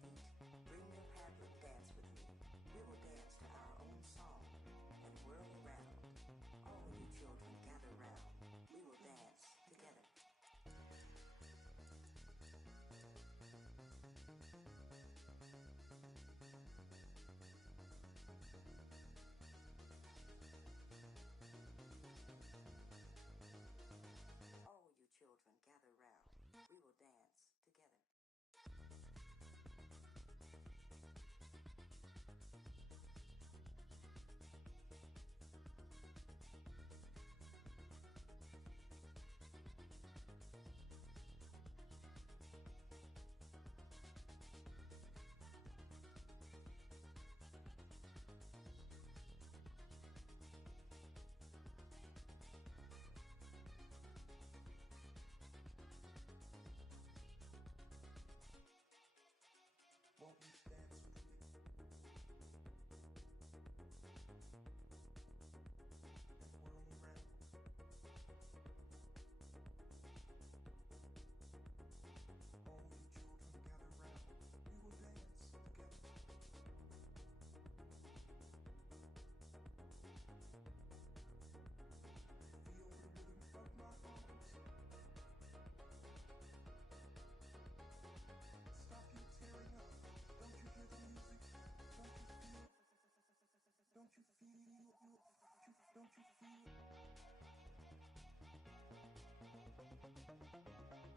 feet. Bring your paddle, dance with me. We will dance to our own song and whirl around. All you children gather round. We will dance together. All you children gather round. We will dance together. Won't you dance with me? And whirl around. All you children gather round. We will dance together. Feel the rhythm of my arms. Stop you tearing up. Don't you hear the music? Don't you feel? Don't you feel? Children gather round.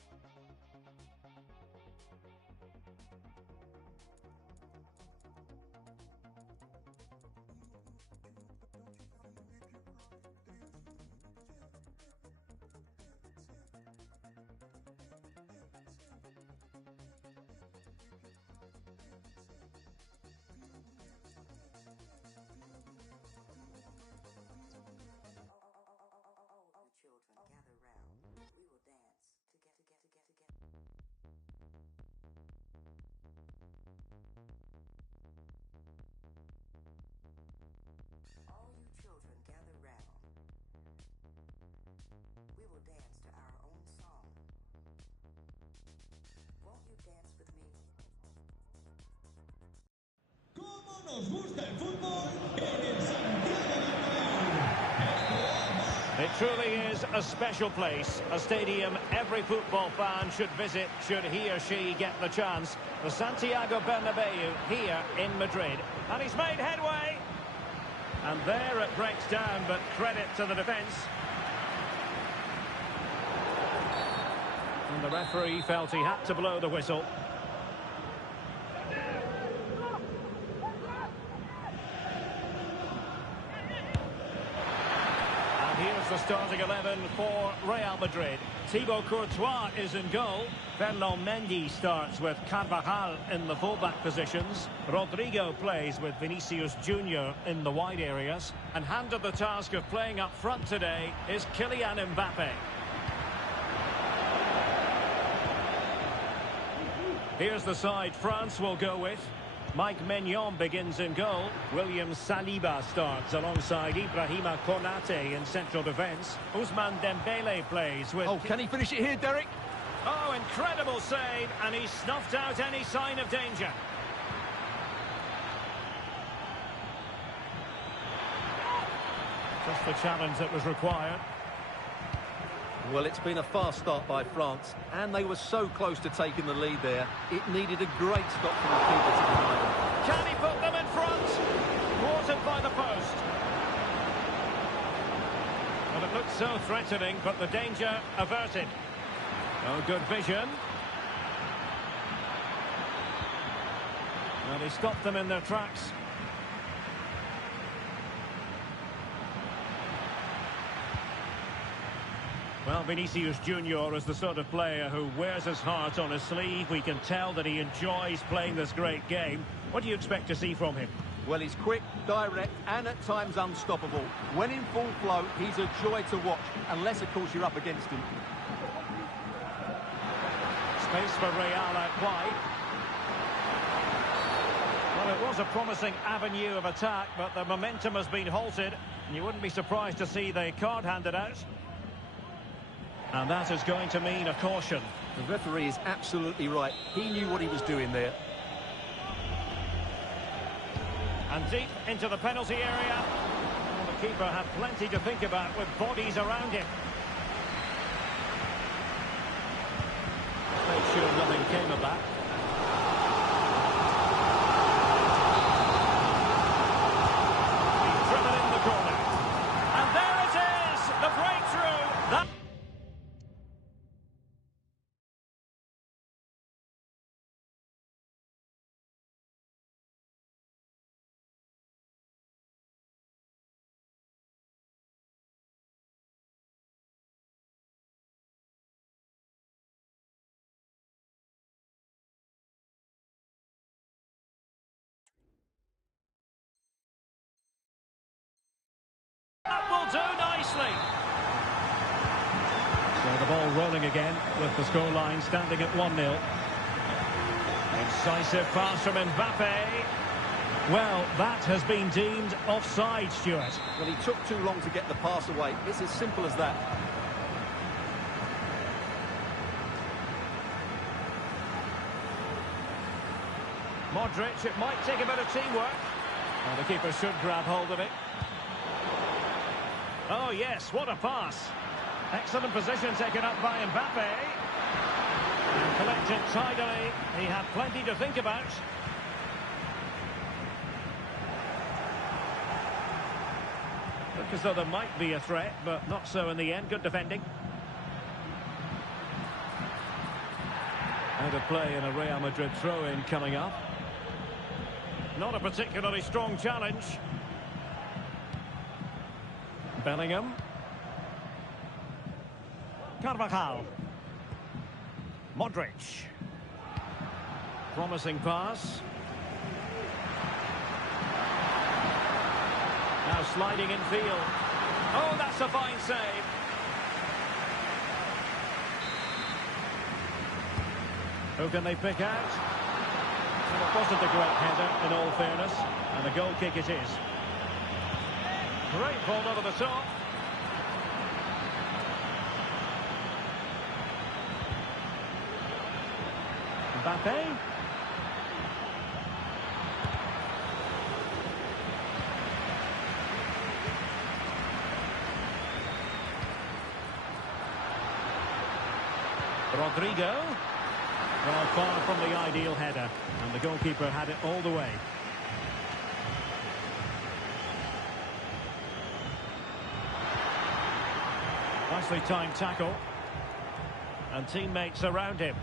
We will dance together. All you children gather round. We will dance to our own song. Won't you dance with me? ¿Cómo nos gusta el fútbol en el Santiago? It truly is a special place, a stadium every football fan should visit should he or she get the chance. The Santiago Bernabeu here in Madrid. And he's made headway. And there it breaks down, but credit to the defence. And the referee felt he had to blow the whistle. Here's the starting 11 for Real Madrid. Thibaut Courtois is in goal. Ferland Mendy starts with Carvajal in the fullback positions. Rodrigo plays with Vinicius Junior in the wide areas. And handed the task of playing up front today is Kylian Mbappe. Here's the side France will go with. Mike Maignan begins in goal. William Saliba starts alongside Ibrahima Konate in central defence. Ousmane Dembele plays with... Oh, can he finish it here, Derek? Oh, incredible save, and he snuffed out any sign of danger. Just the challenge that was required. Well, it's been a fast start by France, and they were so close to taking the lead there. It needed a great stop from the keeper to deny them. Can he put them in front? Thwarted by the post. Well, it looked so threatening, but the danger averted. Oh, good vision. Well, he stopped them in their tracks. Well, Vinicius Junior is the sort of player who wears his heart on his sleeve. We can tell that he enjoys playing this great game. What do you expect to see from him? Well, he's quick, direct, and at times unstoppable. When in full flow, he's a joy to watch, unless, of course, you're up against him. Space for Real out wide. Well, it was a promising avenue of attack, but the momentum has been halted. And you wouldn't be surprised to see the card handed out. And that is going to mean a caution. The referee is absolutely right. He knew what he was doing there. And deep into the penalty area. Well, the keeper had plenty to think about with bodies around him. Made sure nothing came of that. He's driven in the corner. And there it is! The breakthrough! That will do nicely. So the ball rolling again with the scoreline standing at 1-0. Incisive pass from Mbappe. Well, that has been deemed offside, Stuart. Well, he took too long to get the pass away. It's as simple as that. Modric, it might take a bit of teamwork. Well, the keeper should grab hold of it. Oh, yes, what a pass. Excellent position taken up by Mbappe. And collected tidily. He had plenty to think about. Look as though there might be a threat, but not so in the end. Good defending. Out of play in a Real Madrid throw-in coming up. Not a particularly strong challenge. Bellingham. Carvajal. Modric. Promising pass. Now sliding in field. Oh, that's a fine save. Who can they pick out? Well, it wasn't a great header, in all fairness. And a goal kick it is. Great ball over the top. Mbappe. Rodrigo. Well, far from the ideal header. And the goalkeeper had it all the way. Nicely timed tackle. And teammates around him.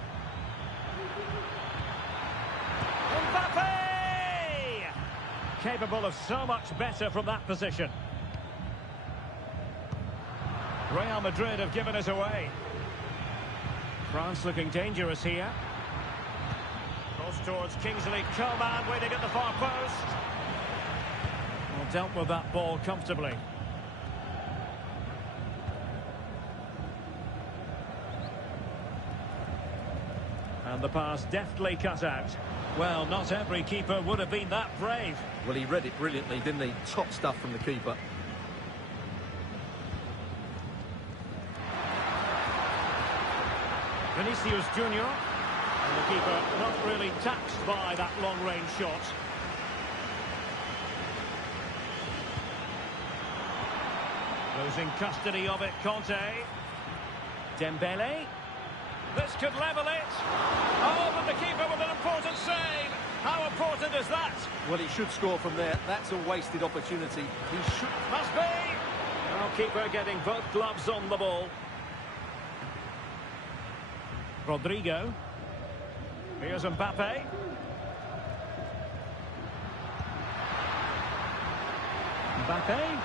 Mbappe! Capable of so much better from that position. Real Madrid have given it away. France looking dangerous here. Cross towards Kingsley Coman, waiting at the far post. Well, dealt with that ball comfortably. And the pass deftly cut out. Well, not every keeper would have been that brave. Well, he read it brilliantly, didn't he? Top stuff from the keeper. Vinicius Junior. And the keeper not really taxed by that long-range shot. Losing custody of it, Conte. Dembele. This could level it. Oh, but the keeper with an important save. How important is that? Well, he should score from there. That's a wasted opportunity. He should... Must be. Well, keeper getting both gloves on the ball. Rodrigo. Here's Mbappe. Mbappe.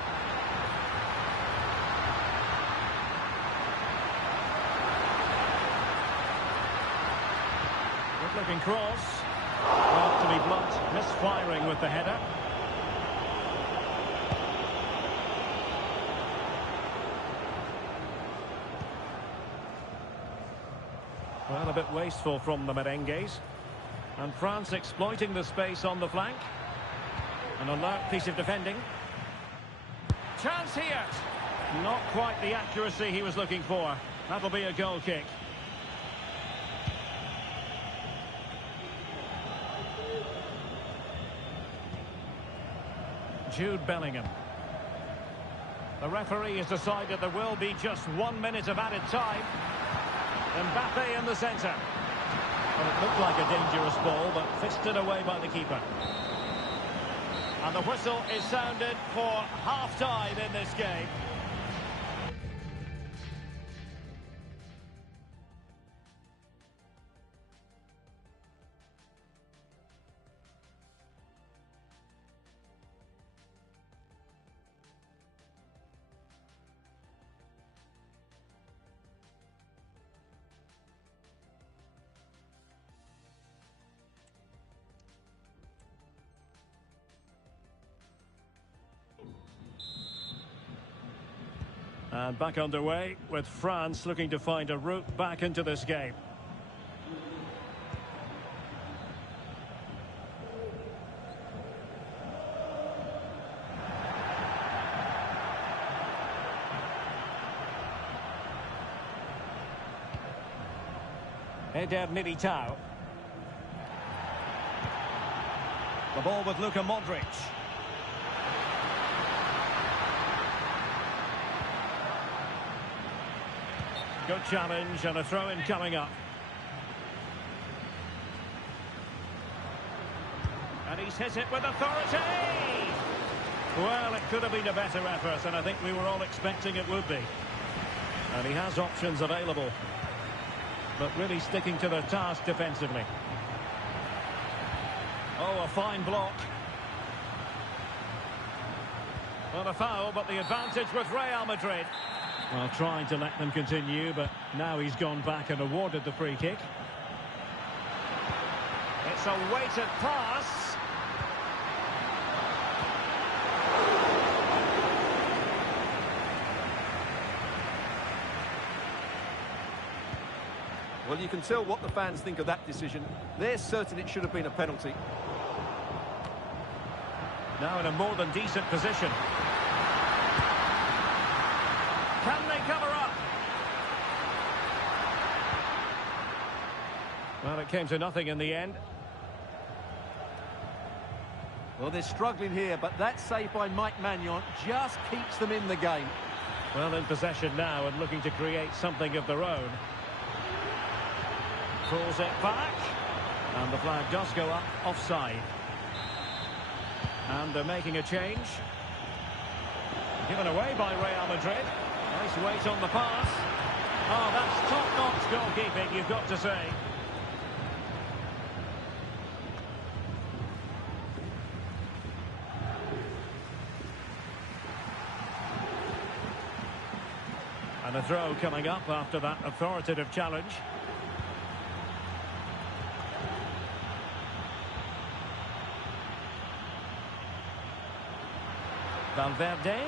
Good-looking cross. Well, to be blunt, misfiring with the header. Well, a bit wasteful from the merengues. And France exploiting the space on the flank. An alert piece of defending. Chance here. Not quite the accuracy he was looking for. That'll be a goal kick. Jude Bellingham. The referee has decided there will be just 1 minute of added time. Mbappe in the centre. Well, it looked like a dangerous ball, but fisted away by the keeper. And the whistle is sounded for half-time in this game. And back underway with France looking to find a route back into this game. Eder Militao. The ball with Luka Modric. Good challenge and a throw-in coming up. And he's hit it with authority! Well, it could have been a better effort, and I think we were all expecting it would be. And he has options available, but really sticking to their task defensively. Oh, a fine block. Well, a foul, but the advantage with Real Madrid. Well, trying to let them continue, but now he's gone back and awarded the free kick. It's a weighted pass. Well, you can tell what the fans think of that decision. They're certain it should have been a penalty. Now in a more than decent position. Can they cover up? Well, it came to nothing in the end. Well, they're struggling here, but that save by Mike Maignan just keeps them in the game. Well, in possession now and looking to create something of their own. Pulls it back. And the flag does go up offside. And they're making a change. Given away by Real Madrid. Nice weight on the pass. Oh, that's top-notch goalkeeping, you've got to say. And a throw coming up after that authoritative challenge. Valverde.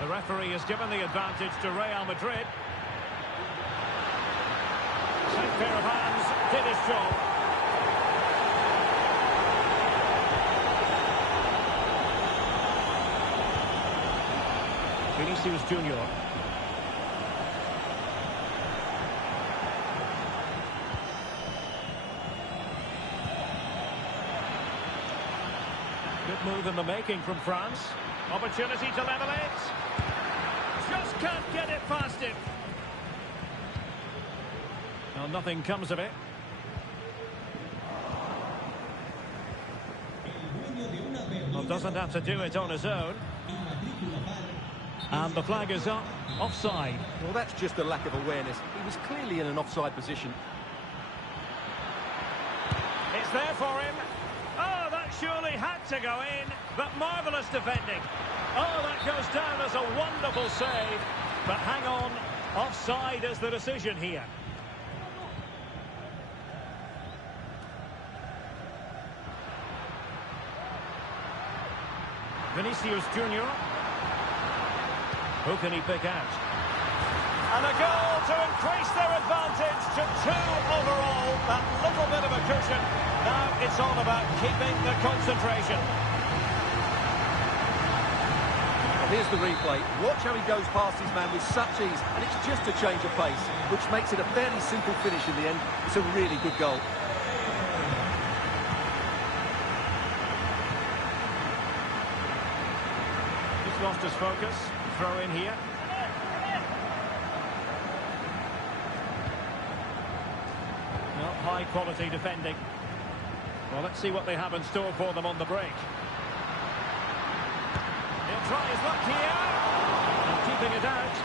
The referee has given the advantage to Real Madrid. Same pair of hands, did his job. Vinicius Junior. Good move in the making from France. Opportunity to level it. Just can't get it past him. Well, nothing comes of it. Well, doesn't have to do it on his own. And the flag is up, offside. Well, that's just a lack of awareness. He was clearly in an offside position. It's there for him. Oh, that surely had to go in, but marvellous defending. Oh, that goes down as a wonderful save. But hang on, offside is the decision here. Vinicius Junior. Who can he pick out? And a goal to increase their advantage to 2 overall. That little bit of a cushion. Now it's all about keeping the concentration. Here's the replay. Watch how he goes past his man with such ease, and it's just a change of pace, which makes it a fairly simple finish in the end. It's a really good goal. lost his focus. Throw in here. Well, high quality defending. Well, let's see what they have in store for them on the break. He'll try his luck here. And keeping it out.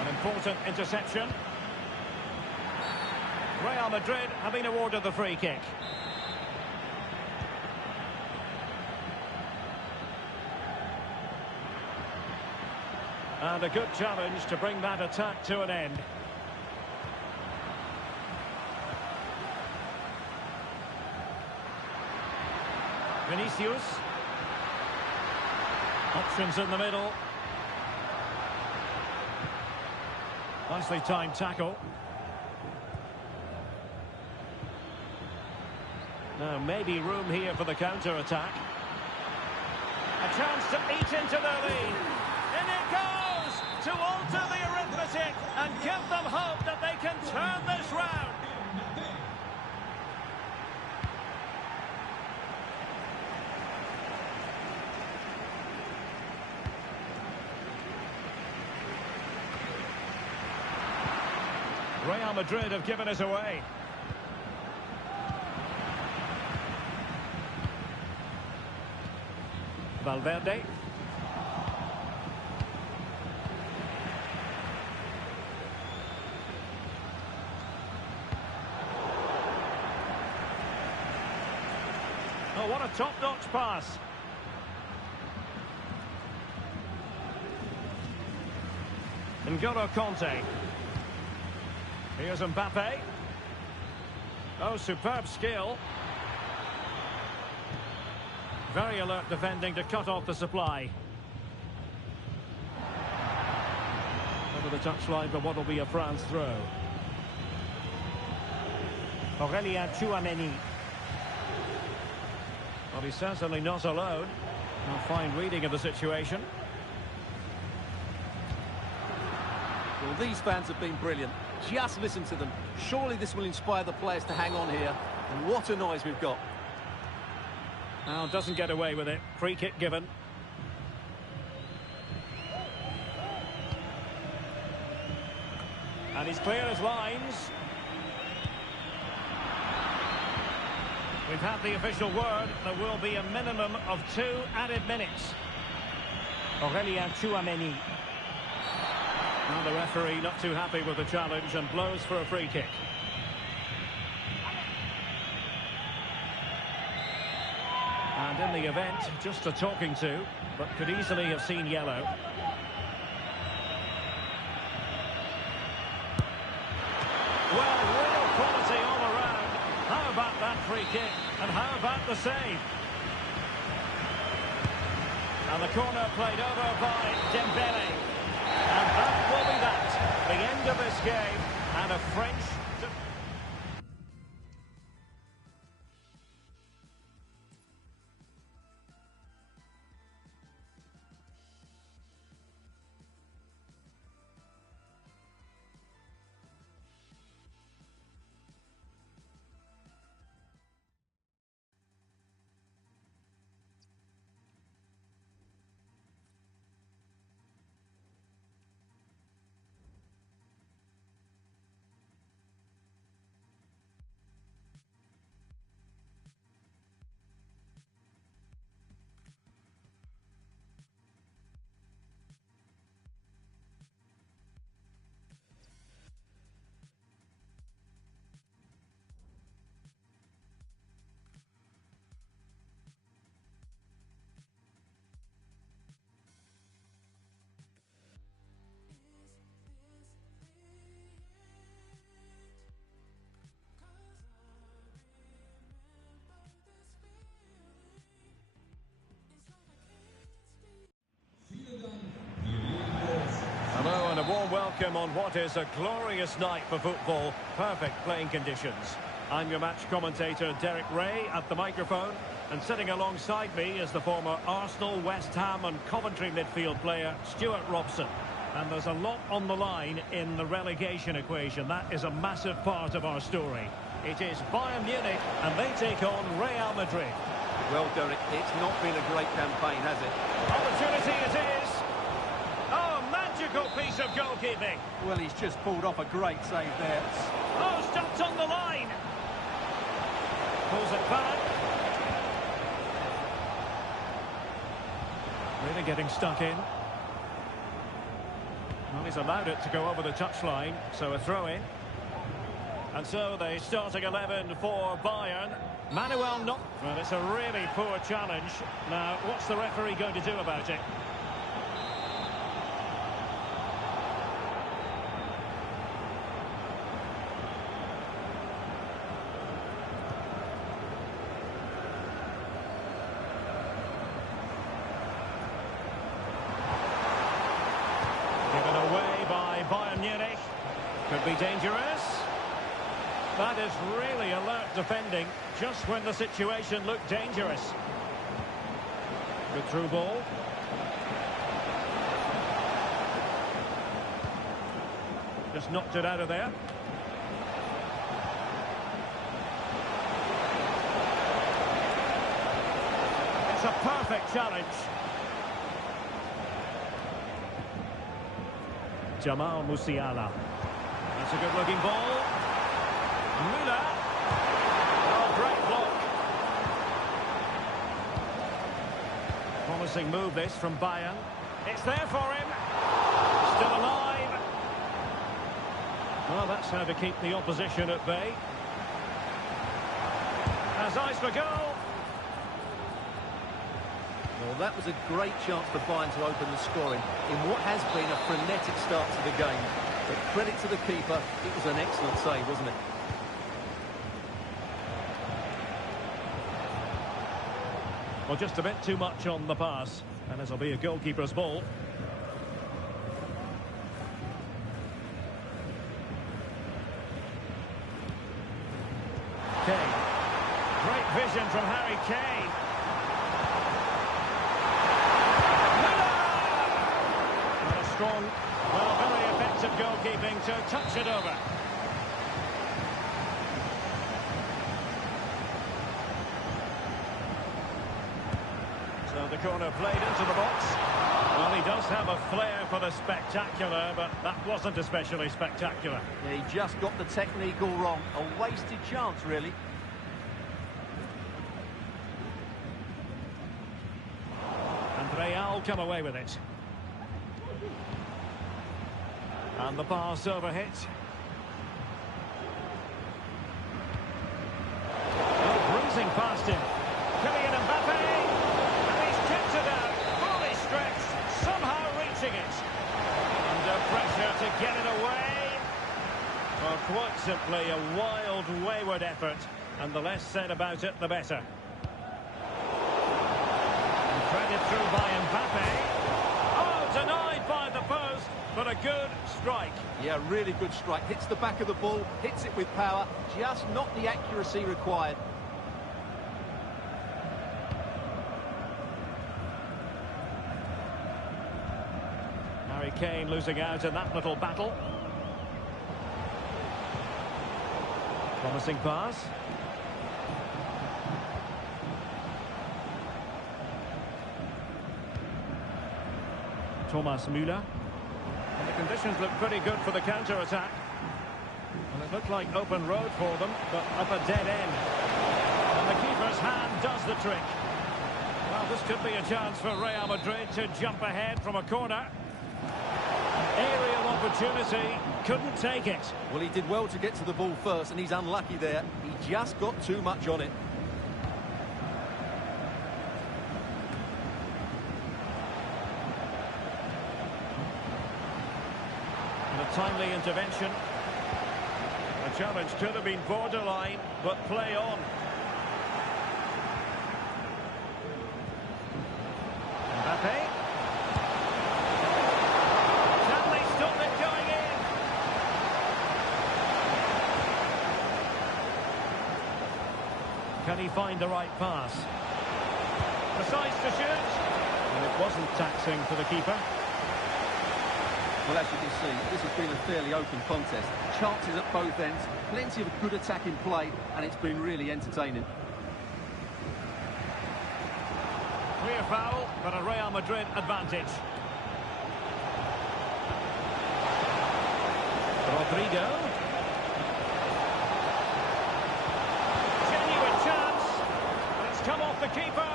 An important interception. Real Madrid have been awarded the free kick. And a good challenge to bring that attack to an end. Vinicius. Options in the middle. Nicely timed tackle. Now maybe room here for the counter-attack. A chance to eat into their lead. In it goes to alter the arithmetic and give them hope that they can turn this round. Real Madrid have given it away. Valverde. Oh, what a top-notch pass. N'Golo Kanté. Here's Mbappe. Oh, superb skill. Very alert defending to cut off the supply. Over the touchline for what will be a France throw. Tchouaméni. Well, he's certainly not alone. A fine reading of the situation. Well, these fans have been brilliant. Just listen to them. Surely this will inspire the players to hang on here. And what a noise we've got. Now doesn't get away with it. Free kick given. And he's clear as lines. We've had the official word. There will be a minimum of 2 added minutes. Tchouaméni. Now the referee not too happy with the challenge and blows for a free kick. And in the event, just a talking to, but could easily have seen yellow. Well, real quality all around. How about that free kick? And how about the save? And the corner played over by Dembele. And that will be that. The end of this game. And a French... Hello and a warm welcome on what is a glorious night for football. Perfect playing conditions. I'm your match commentator Derek Ray at the microphone, and sitting alongside me is the former Arsenal, West Ham and Coventry midfield player Stuart Robson. And there's a lot on the line in the relegation equation. That is a massive part of our story. It is Bayern Munich and they take on Real Madrid. Well, Derek, it's not been a great campaign, has it? Opportunity it is. Oh, magical piece of goalkeeping. Well, he's just pulled off a great save there. Oh, stopped on the line. Pulls it back. Really getting stuck in. Well, he's allowed it to go over the touchline, so a throw-in. And so the starting 11 for Bayern. Manuel not... Well, it's a really poor challenge. Now, what's the referee going to do about it? Given away by Bayern Munich. Could be dangerous. That is really alert defending, just when the situation looked dangerous. Good through ball. Just knocked it out of there. It's a perfect challenge. Jamal Musiala. That's a good-looking ball. Müller. Oh, great block. Promising move this from Bayern. It's there for him. Still alive. Well, that's how to keep the opposition at bay. Has eyes for goal. Well, that was a great chance for Bayern to open the scoring in what has been a frenetic start to the game. But credit to the keeper, it was an excellent save, wasn't it? Well, just a bit too much on the pass, and it'll be a goalkeeper's ball. Kane. Great vision from Harry Kane. What a strong, well, very effective goalkeeping to touch it over. The corner played into the box. Well, he does have a flair for the spectacular, but that wasn't especially spectacular. Yeah, he just got the technique all wrong. A wasted chance, really. And Real come away with it. And the pass overhit. Oh, bruising past him. Kylian Mbappe. Somehow reaching it. Under pressure to get it away. Well, quite simply a wild, wayward effort. And the less said about it, the better. And threaded through by Mbappe. Oh, denied by the post, but a good strike. Yeah, really good strike. Hits the back of the ball, hits it with power. Just not the accuracy required. Harry Kane losing out in that little battle. Promising pass. Thomas Müller. And the conditions look pretty good for the counter-attack. And it looked like open road for them, but up a dead end. And the keeper's hand does the trick. Well, this could be a chance for Real Madrid to jump ahead from a corner. Aerial opportunity, couldn't take it. Well, he did well to get to the ball first, and he's unlucky there. He just got too much on it. And a timely intervention. The challenge could have been borderline, but play on. Mbappe. Can he find the right pass? Decides to shoot. And it wasn't taxing for the keeper. Well, as you can see, this has been a fairly open contest. Chances at both ends, plenty of good attacking play, and it's been really entertaining. Clear foul, but a Real Madrid advantage. Rodrigo. Genuine chance. And it's come off the keeper.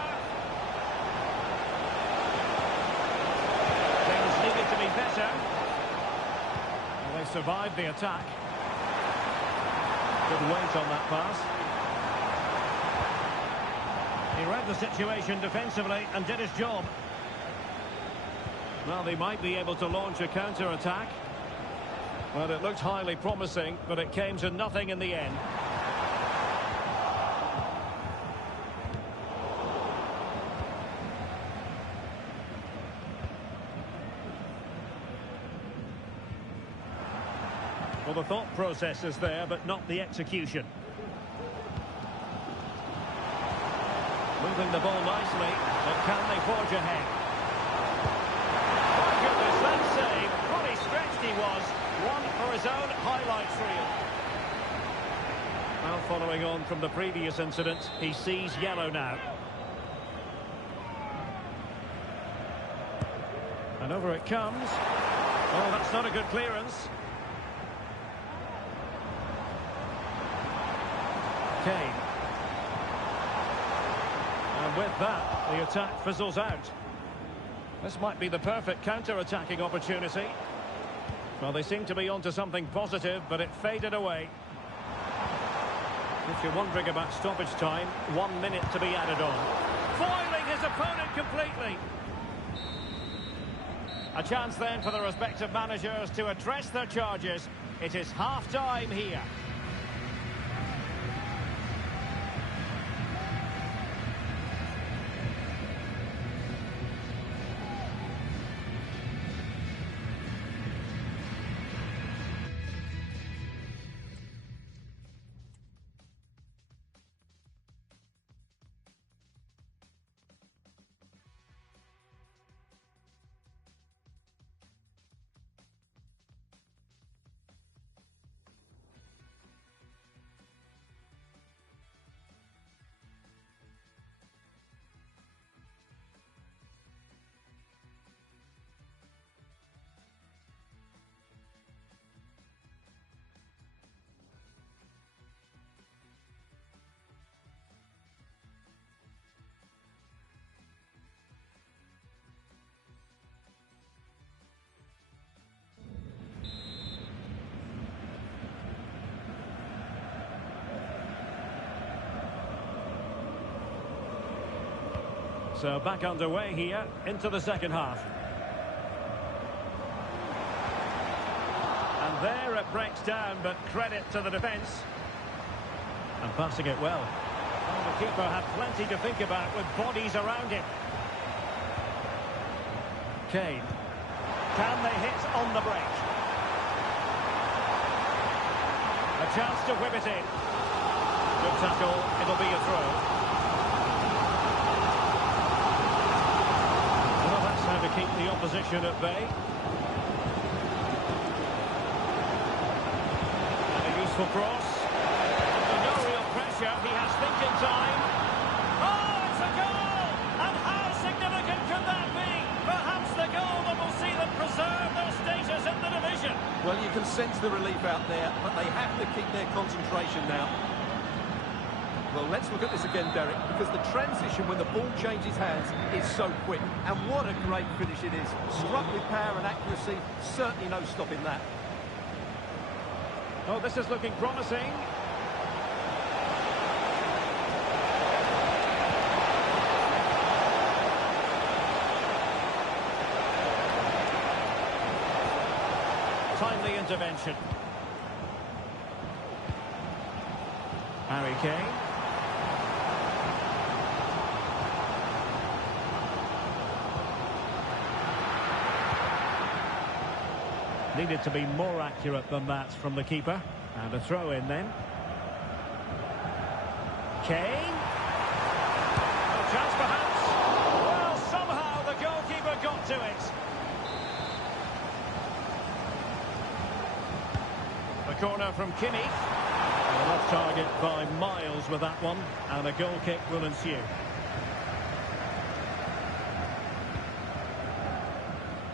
Things needed to be better. Well, they survived the attack. Good weight on that pass. He read the situation defensively and did his job. Well, they might be able to launch a counter-attack. Well, it looked highly promising, but it came to nothing in the end. Well, the thought process is there, but not the execution. Moving the ball nicely, but can they forge ahead? My goodness, that save! Fully stretched he was. One for his own highlights reel. Well, following on from the previous incident, he sees yellow now. And over it comes. Oh, that's not a good clearance. Kane. And with that, the attack fizzles out. This might be the perfect counter-attacking opportunity. Well, they seem to be onto something positive, but it faded away. If you're wondering about stoppage time, 1 minute to be added on. Foiling his opponent completely. A chance then for the respective managers to address their charges. It is half-time here. So back underway here into the second half. And there it breaks down, but credit to the defence. And passing it well. Oh, the keeper had plenty to think about with bodies around him. Kane. Can they hit on the break? A chance to whip it in. Good tackle, it'll be a throw. How to keep the opposition at bay. And a useful cross. Under no real pressure, he has thinking time. Oh, it's a goal! And how significant could that be? Perhaps the goal that will see them preserve their status in the division. Well, you can sense the relief out there, but they have to keep their concentration now. Well, let's look at this again, Derek, because the transition when the ball changes hands is so quick. And what a great finish it is. Struck with power and accuracy, certainly no stopping that. Oh, this is looking promising. Timely intervention. Harry Kane. Needed to be more accurate than that from the keeper. And a throw in then. Kane. A chance perhaps. Well, somehow the goalkeeper got to it. The corner from Kimmich. And off target by miles with that one. And a goal kick will ensue.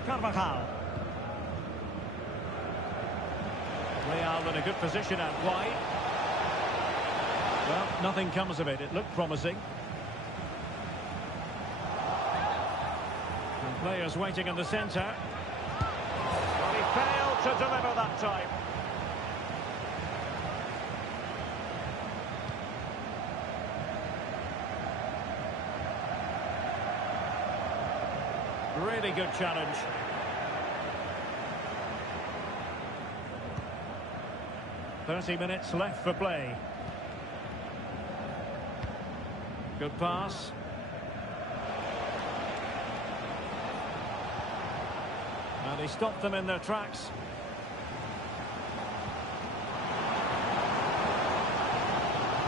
Carvajal. Real in a good position out wide. Well, nothing comes of it. It looked promising. And players waiting in the centre. Well, he failed to deliver that time. Really good challenge. "30 minutes left for play." Good pass. And he stopped them in their tracks.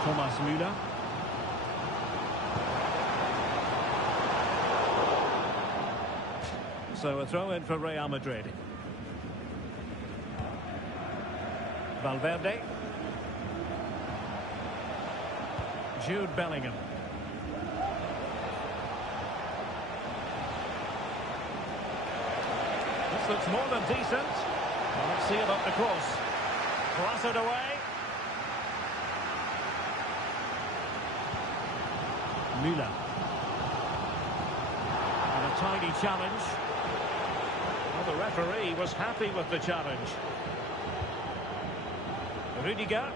Thomas Müller. So a throw in for Real Madrid. Valverde. Jude Bellingham. This looks more than decent. Well, let's see about the cross. Blasted away. Müller. And a tiny challenge. Well, the referee was happy with the challenge. Rudiger.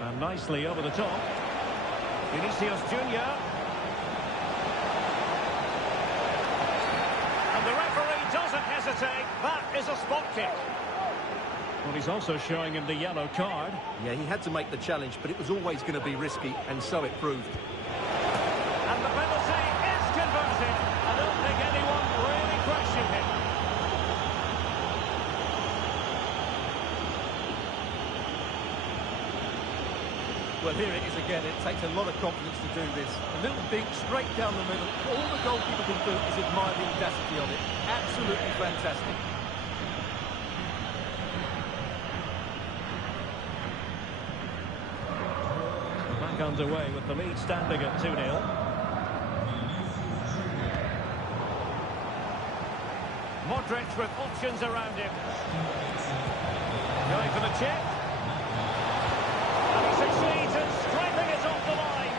And nicely over the top. Vinicius Junior. And the referee doesn't hesitate. That is a spot kick. Well, he's also showing him the yellow card. Yeah, he had to make the challenge, but it was always going to be risky, and so it proved. And the penalty is converted. I don't think anyone really questioned him. Well, here it is again. It takes a lot of confidence to do this. A little dink straight down the middle. All the goalkeeper can do is admire the audacity of it. Absolutely fantastic. Back underway with the lead standing at 2-0. Modric with options around him. Going for the chip. And he succeeds in striking it off the line.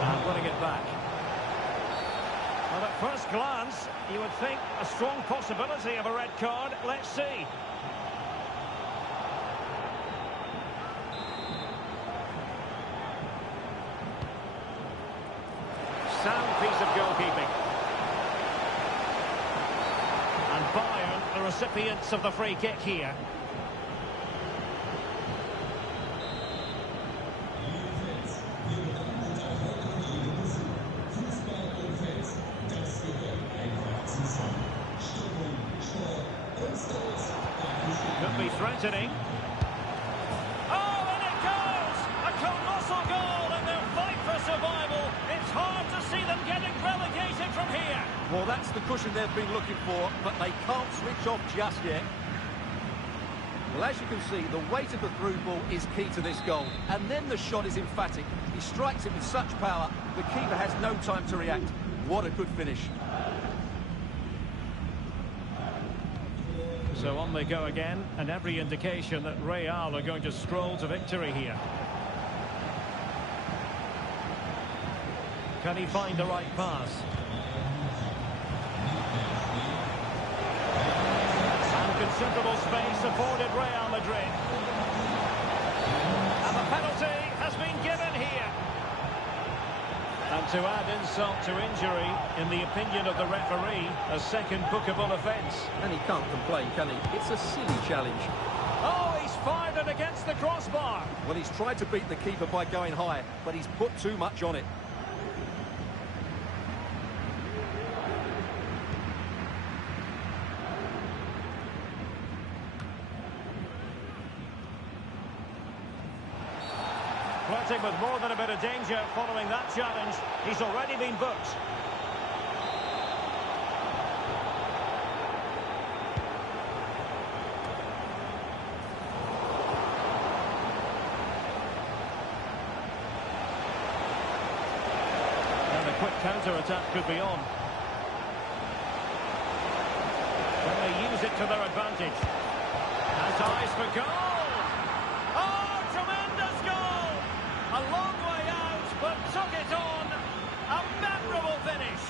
And winning it back. Well, at first glance, you would think a strong possibility of a red card. Let's see. Sound piece of goalkeeping. And Bayern, the recipients of the free kick here. Could be threatening. Oh, and it goes! A colossal goal, and they'll fight for survival. It's hard to see them getting relegated from here. Well, that's the cushion they've been looking for, but they can't switch off just yet. Well, as you can see, the weight of the through ball is key to this goal. And then the shot is emphatic. He strikes it with such power, the keeper has no time to react. What a good finish. So on they go again, and every indication that Real are going to stroll to victory here. Can he find the right pass? And considerable space afforded Real Madrid. And the penalty has been given here. And to add insult to injury, in the opinion of the referee, a second bookable offence. And he can't complain, can he? It's a silly challenge. Oh, he's fired it against the crossbar. Well, he's tried to beat the keeper by going high, but he's put too much on it. Flirting with more than a bit of danger following that challenge. He's already been booked. quick counter-attack could be on. When they use it to their advantage. Has eyes for goal! Oh, tremendous goal! A long way out, but took it on. A memorable finish.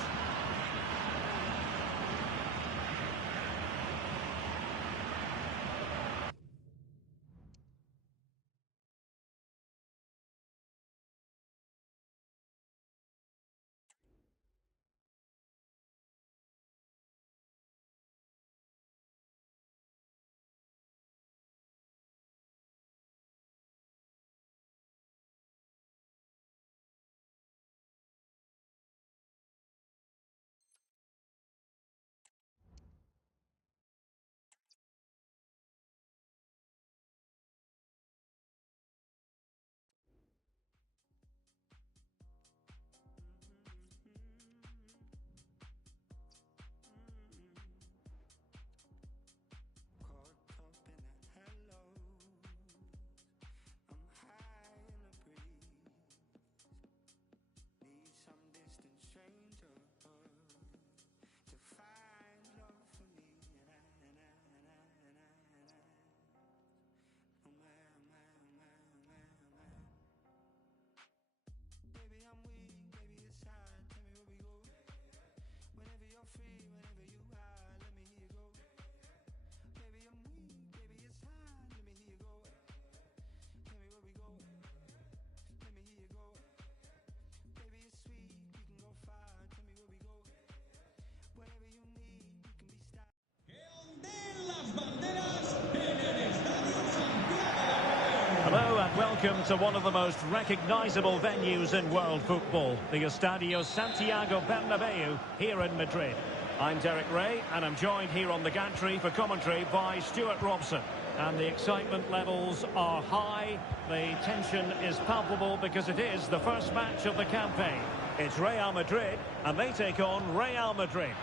Hello and welcome to one of the most recognisable venues in world football, the Estadio Santiago Bernabeu here in Madrid. I'm Derek Ray and I'm joined here on the gantry for commentary by Stuart Robson. And the excitement levels are high, the tension is palpable because it is the first match of the campaign. It's Real Madrid and they take on Real Madrid.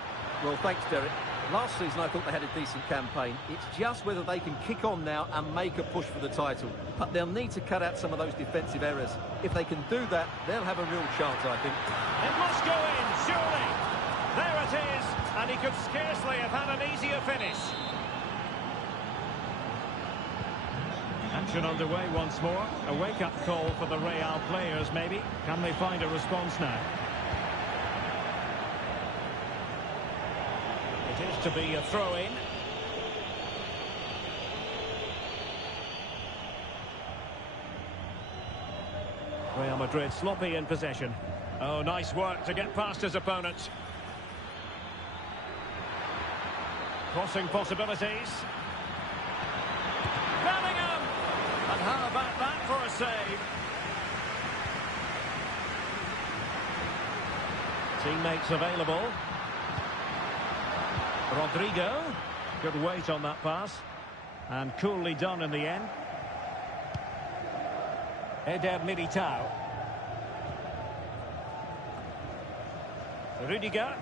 Well, thanks, Derek. Last season I thought they had a decent campaign. It's just whether they can kick on now and make a push for the title. But they'll need to cut out some of those defensive errors. If they can do that, they'll have a real chance, I think. It must go in, surely. There it is, and he could scarcely have had an easier finish. Action underway once more. A wake-up call for the Real players, maybe. Can they find a response now? It is to be a throw-in. Real Madrid sloppy in possession. Oh, nice work to get past his opponents. Crossing possibilities. Bellingham! And how about that for a save? Teammates available. Rodrigo, good weight on that pass, and coolly done in the end. Eder Militao. Rudiger.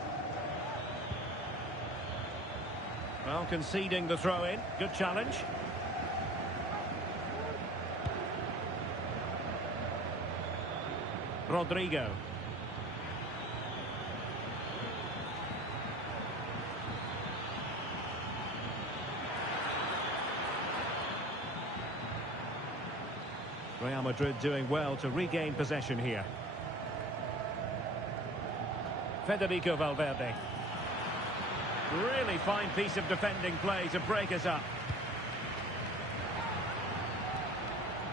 Well, conceding the throw-in, good challenge. Rodrigo. Real Madrid doing well to regain possession here. Federico Valverde. Really fine piece of defending play to break us up.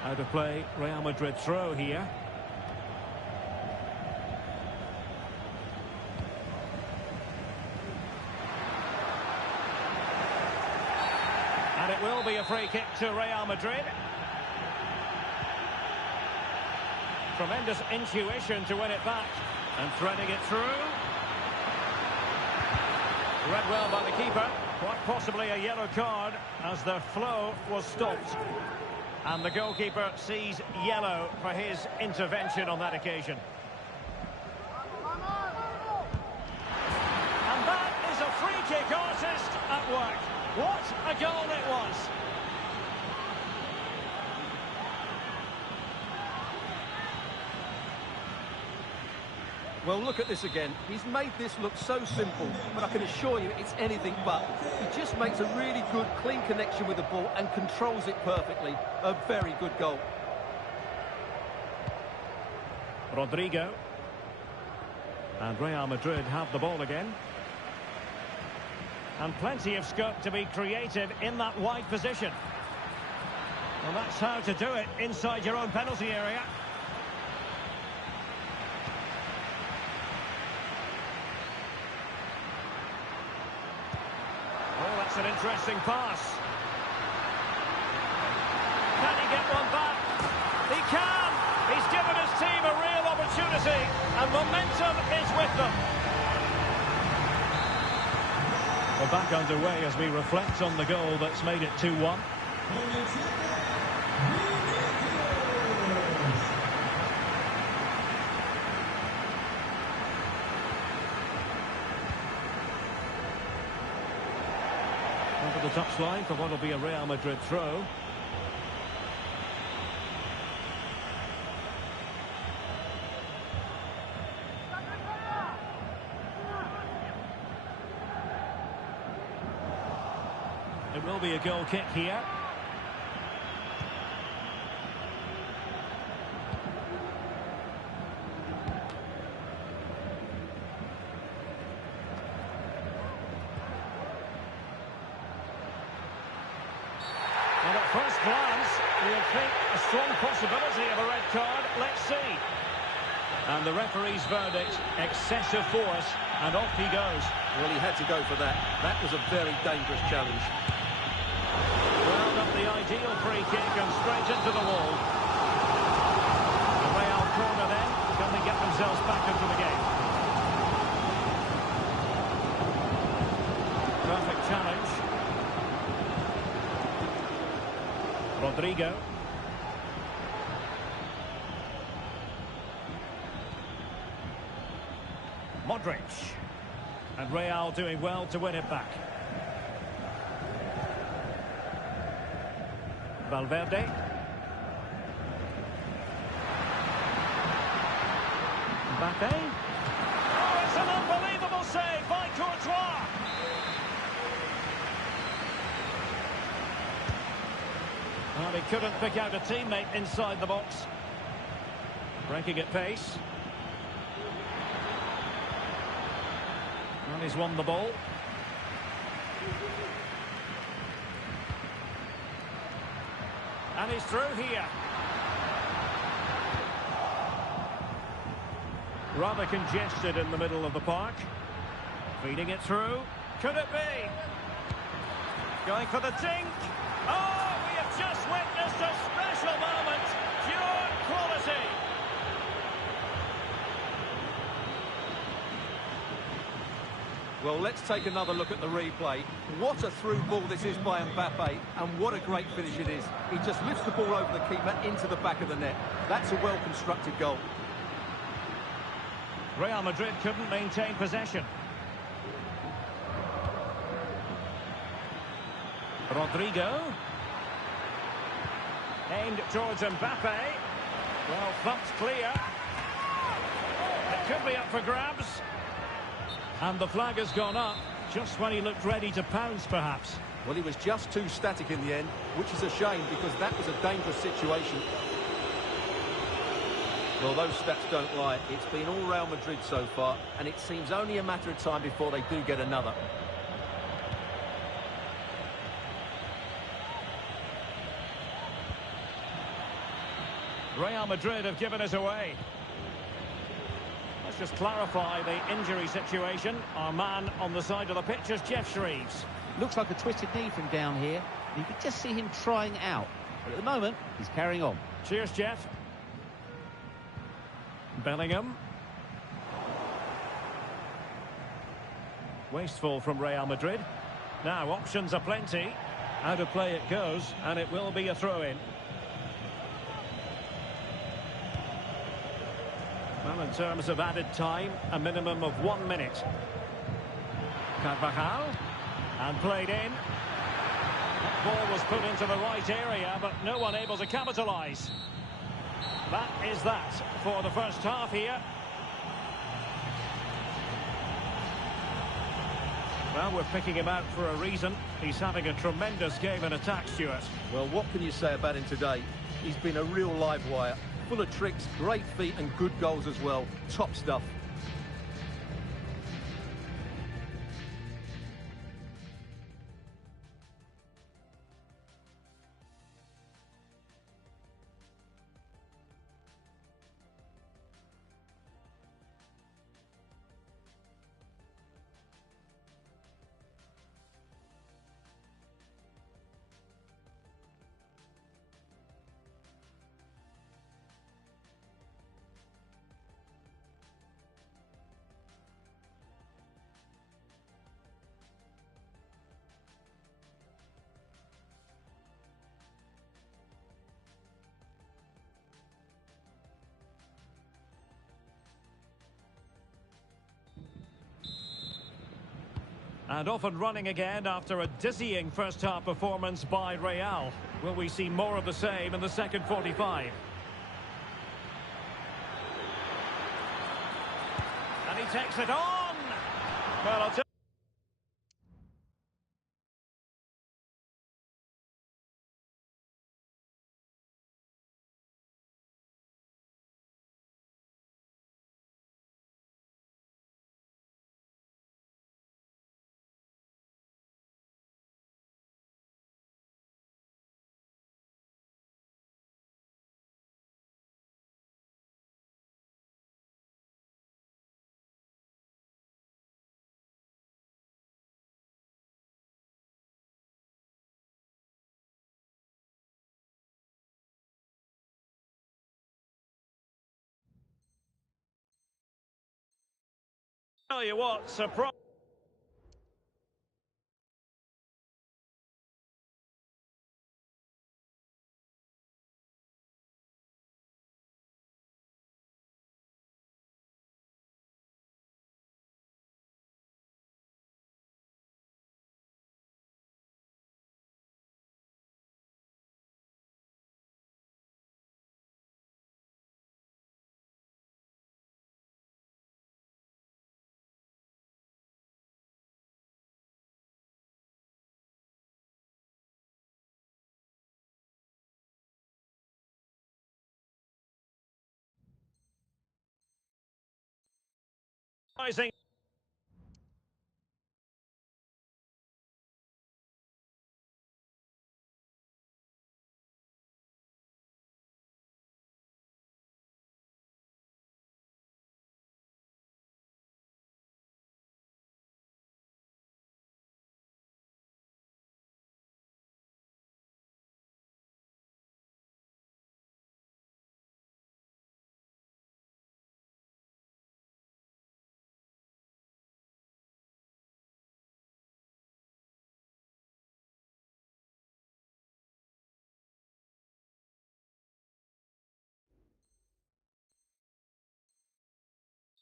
Out of play, Real Madrid throw here. And it will be a free kick to Real Madrid. Tremendous intuition to win it back. And threading it through. Read well by the keeper. Quite possibly a yellow card as the flow was stopped. And the goalkeeper sees yellow for his intervention on that occasion. And that is a free kick artist at work. What a goal it was. Well, look at this again. He's made this look so simple, but I can assure you it's anything but. He just makes a really good, clean connection with the ball and controls it perfectly. A very good goal. Rodrigo. And Real Madrid have the ball again. And plenty of scope to be creative in that wide position. Well, that's how to do it inside your own penalty area. Oh, that's an interesting pass. Can he get one back? He can! He's given his team a real opportunity, and momentum is with them. We're back underway as we reflect on the goal that's made it 2-1. Over the touchline for what will be a Real Madrid throw. It will be a goal kick here. And at first glance, you'd think a strong possibility of a red card. Let's see. And the referee's verdict, excessive force, and off he goes. Well, he had to go for that. That was a very dangerous challenge. Well, not the ideal free kick and straight into the wall. The Real corner then. Can they get themselves back into the game? Perfect challenge. Rodrigo. Modric. And Real doing well to win it back. Valverde. Mbappe. Oh, it's an unbelievable save by Courtois. Well, he couldn't pick out a teammate inside the box. Breaking at pace. And he's won the ball. And he's through here. Rather congested in the middle of the park. Feeding it through. Could it be? Going for the dink. Oh, we have just witnessed a special moment. Pure quality. Well, let's take another look at the replay. What a through ball this is by Mbappe, and what a great finish it is. He just lifts the ball over the keeper into the back of the net. That's a well-constructed goal. Real Madrid couldn't maintain possession. Rodrigo. Aimed towards Mbappe. Well, thumped clear. It could be up for grabs. And the flag has gone up, just when he looked ready to pounce, perhaps. Well, he was just too static in the end, which is a shame because that was a dangerous situation. Well, those stats don't lie. It's been all Real Madrid so far, and it seems only a matter of time before they do get another. Real Madrid have given us away. Let's just clarify the injury situation. Our man on the side of the pitch is Jeff Shreves. Looks like a twisted knee from down here. You can just see him trying out. But at the moment, he's carrying on. Cheers, Jeff. Bellingham. Wasteful from Real Madrid. Now, options are plenty. Out of play it goes, and it will be a throw-in. Well, in terms of added time, a minimum of 1 minute. Carvajal. And played in. Ball was put into the right area, but no one able to capitalise. That is that for the first half here. Well, we're picking him out for a reason. He's having a tremendous game in attack, Stuart. Well, what can you say about him today? He's been a real live wire. Full of tricks, great feet and good goals as well. Top stuff. And off and running again after a dizzying first-half performance by Real. Will we see more of the same in the second 45? And he takes it on! Well, I'll tell you what, surprise.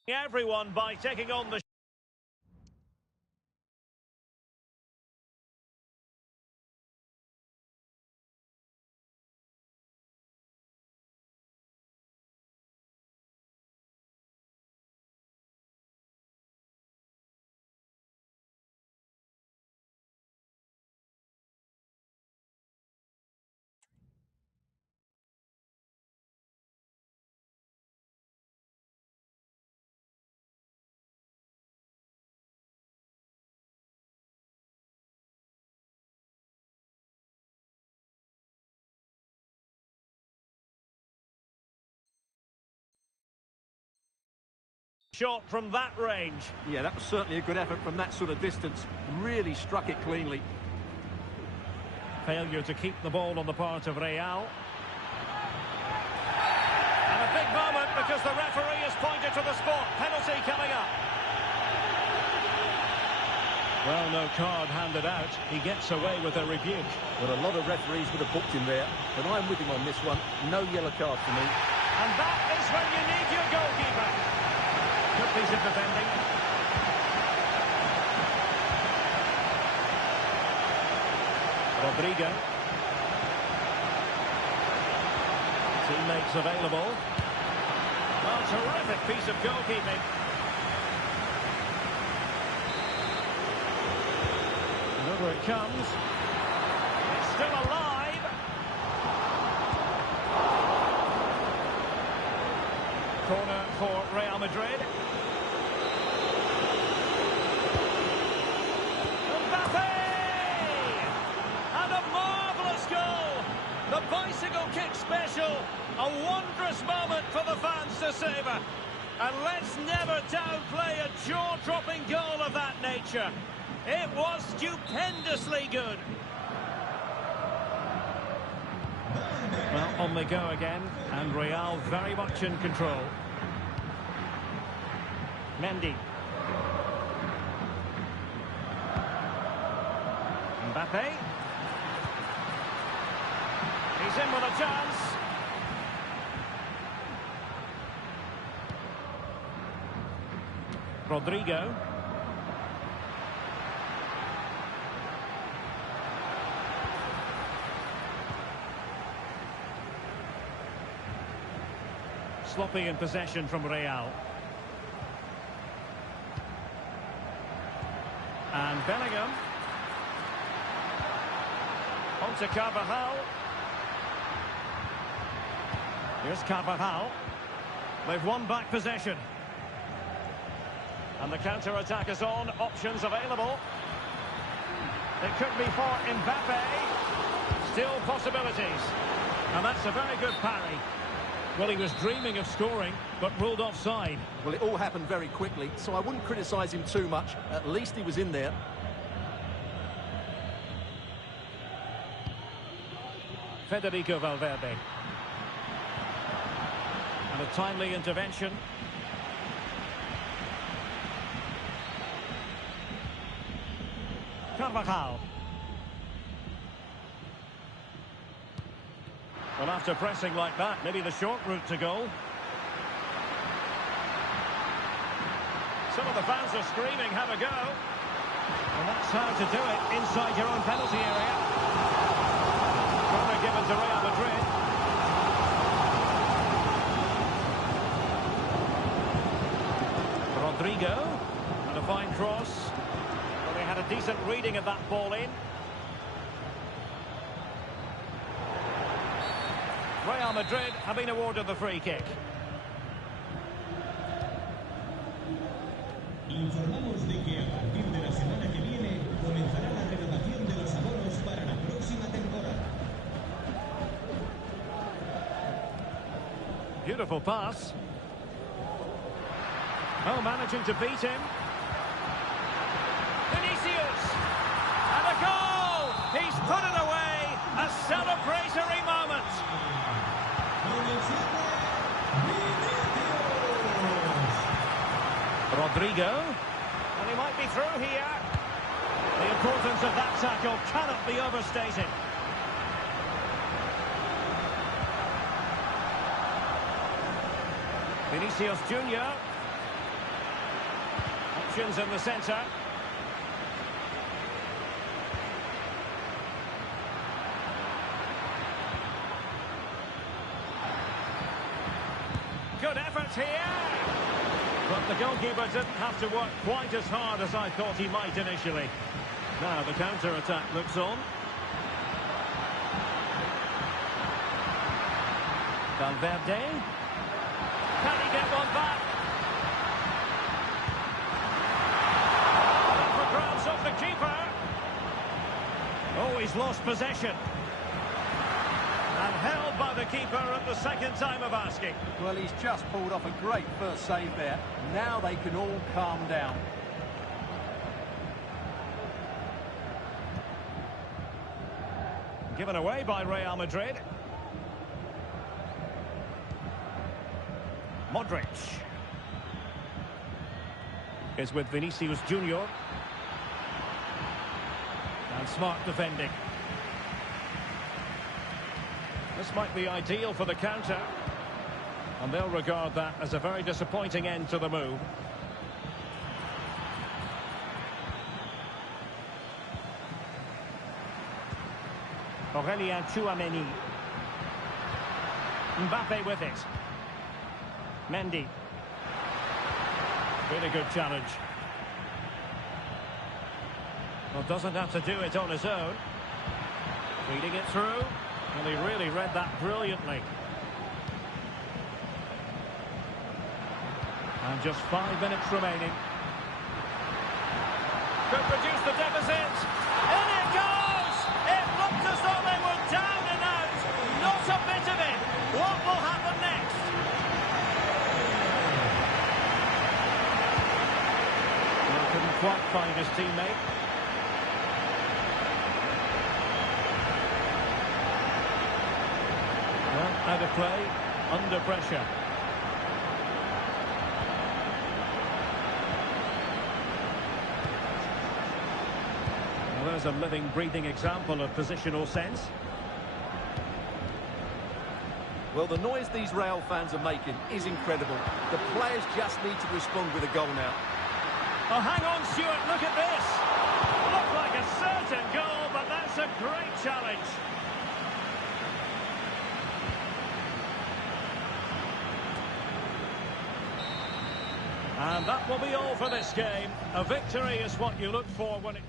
Everyone by taking on the shot from that range. Yeah, that was certainly a good effort from that sort of distance. Really struck it cleanly. Failure to keep the ball on the part of Real. And a big moment because the referee has pointed to the spot. Penalty coming up. Well, no card handed out. He gets away with a rebuke. Well, a lot of referees would have booked him there, but I'm with him on this one. No yellow card for me. And that is when you need your goalkeeper. Good piece of defending. Rodrigo. Teammates available. Well, terrific piece of goalkeeping. Over it comes. It's still alive. Corner for Real Madrid. Mbappe! And a marvellous goal! The bicycle kick special. A wondrous moment for the fans to savour. And let's never downplay a jaw-dropping goal of that nature. It was stupendously good. Well, on they go again, and Real very much in control. Mendy. Mbappe. He's in with a chance. Rodrigo. Sloppy in possession from Real. And Bellingham. On to Carvajal. Here's Carvajal. They've won back possession. And the counter-attack is on. Options available. It could be for Mbappe. Still possibilities. And that's a very good parry. Well, he was dreaming of scoring, but ruled offside. Well, it all happened very quickly, so I wouldn't criticise him too much. At least he was in there. Federico Valverde. And a timely intervention. Carvajal. Well, after pressing like that, maybe the short route to goal. Some of the fans are screaming, have a go. And that's how to do it inside your own penalty area. Corner given to Real Madrid. Rodrigo. And a fine cross. Well, they had a decent reading of that ball in. Real Madrid have been awarded the free kick. Informamos de que a partir de la semana que viene comenzará la renovación de los abonos para la próxima temporada. Beautiful pass. Oh, managing to beat him. Vinicius! And a goal! He's put it away! A celebratory moment! Rodrigo, and he might be through here. The importance of that tackle cannot be overstated. Vinicius Junior. Options in the centre. Good effort here. But the goalkeeper didn't have to work quite as hard as I thought he might initially. Now the counter-attack looks on. Valverde. Can he get one back? Up for grabs off the keeper. Oh, he's lost possession. And held by the keeper at the second time of asking. Well, he's just pulled off a great first save there. Now they can all calm down. Given away by Real Madrid. Modric is with Vinicius Junior. And smart defending. This might be ideal for the counter. And they'll regard that as a very disappointing end to the move. Aurelien Tchouameni. Mbappe with it. Mendy. Really good challenge. Well, doesn't have to do it on his own. Feeding it through. And he really read that brilliantly. And just 5 minutes remaining. Could reduce the deficit. In it goes! It looked as though they were down and out. Not a bit of it. What will happen next? Well, couldn't quite find his teammate. Well, out of play, under pressure. Well, there's a living, breathing example of positional sense. Well, the noise these Real fans are making is incredible. The players just need to respond with a goal now. Oh, hang on, Stuart, look at this. Looked like a certain goal, but that's a great challenge. And that will be all for this game. A victory is what you look for when it...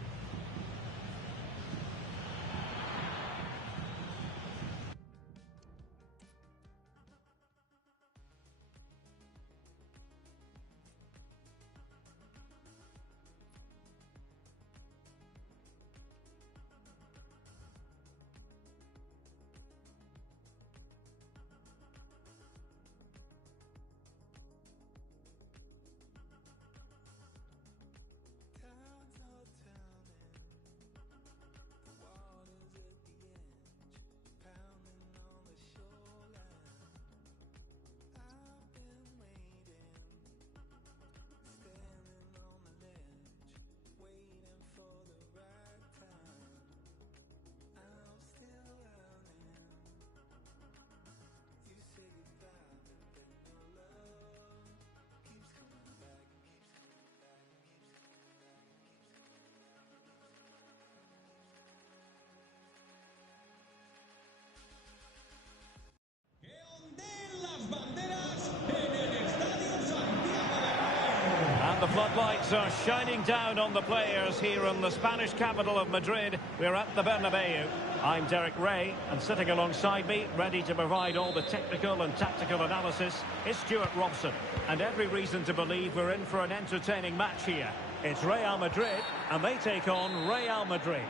And the floodlights are shining down on the players here in the Spanish capital of Madrid. We're at the Bernabeu. I'm Derek Ray, and sitting alongside me, ready to provide all the technical and tactical analysis, is Stuart Robson. And every reason to believe we're in for an entertaining match here. It's Real Madrid, and they take on Real Madrid.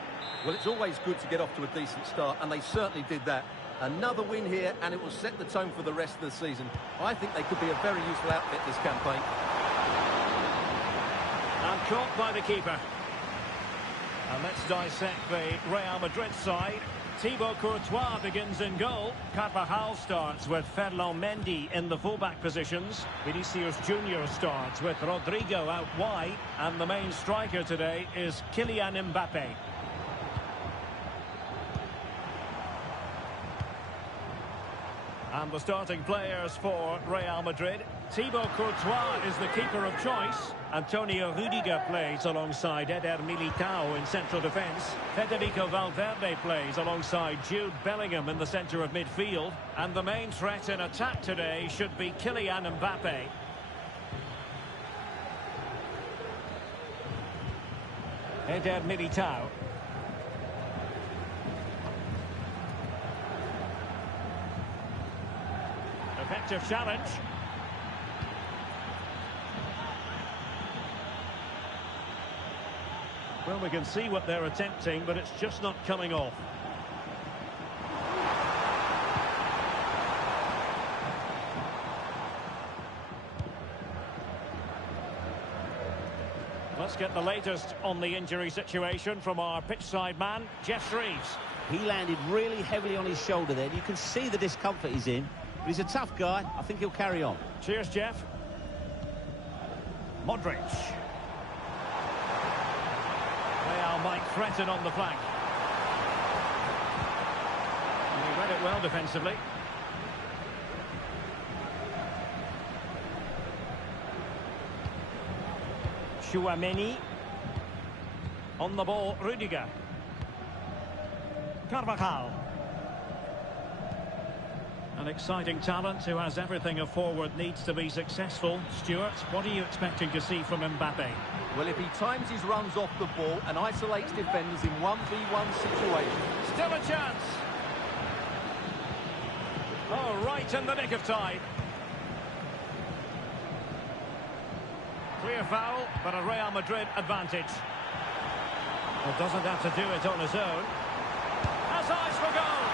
Well, it's always good to get off to a decent start, and they certainly did that. Another win here, and it will set the tone for the rest of the season. I think they could be a very useful outfit this campaign. And caught by the keeper. And let's dissect the Real Madrid side. Thibaut Courtois begins in goal. Carvajal starts with Ferland Mendy in the fullback positions. Vinicius Junior starts with Rodrigo out wide. And the main striker today is Kylian Mbappe. And the starting players for Real Madrid. Thibaut Courtois is the keeper of choice. Antonio Rüdiger plays alongside Eder Militao in central defence. Federico Valverde plays alongside Jude Bellingham in the centre of midfield. And the main threat in attack today should be Kylian Mbappe. Eder Militao. Effective challenge. Well, we can see what they're attempting, but it's just not coming off. Let's get the latest on the injury situation from our pitchside man, Jeff Shreves. He landed really heavily on his shoulder there. You can see the discomfort he's in. But he's a tough guy. I think he'll carry on. Cheers, Jeff. Modric. Real might threaten on the flank. And he read it well defensively. Tchouaméni. On the ball, Rüdiger. Carvajal. An exciting talent who has everything a forward needs to be successful. Stuart, what are you expecting to see from Mbappe? Well, if he times his runs off the ball and isolates defenders in 1v1 situations... Still a chance. Oh, right in the nick of time. Clear foul, but a Real Madrid advantage. Well, doesn't have to do it on his own. Has eyes for goal.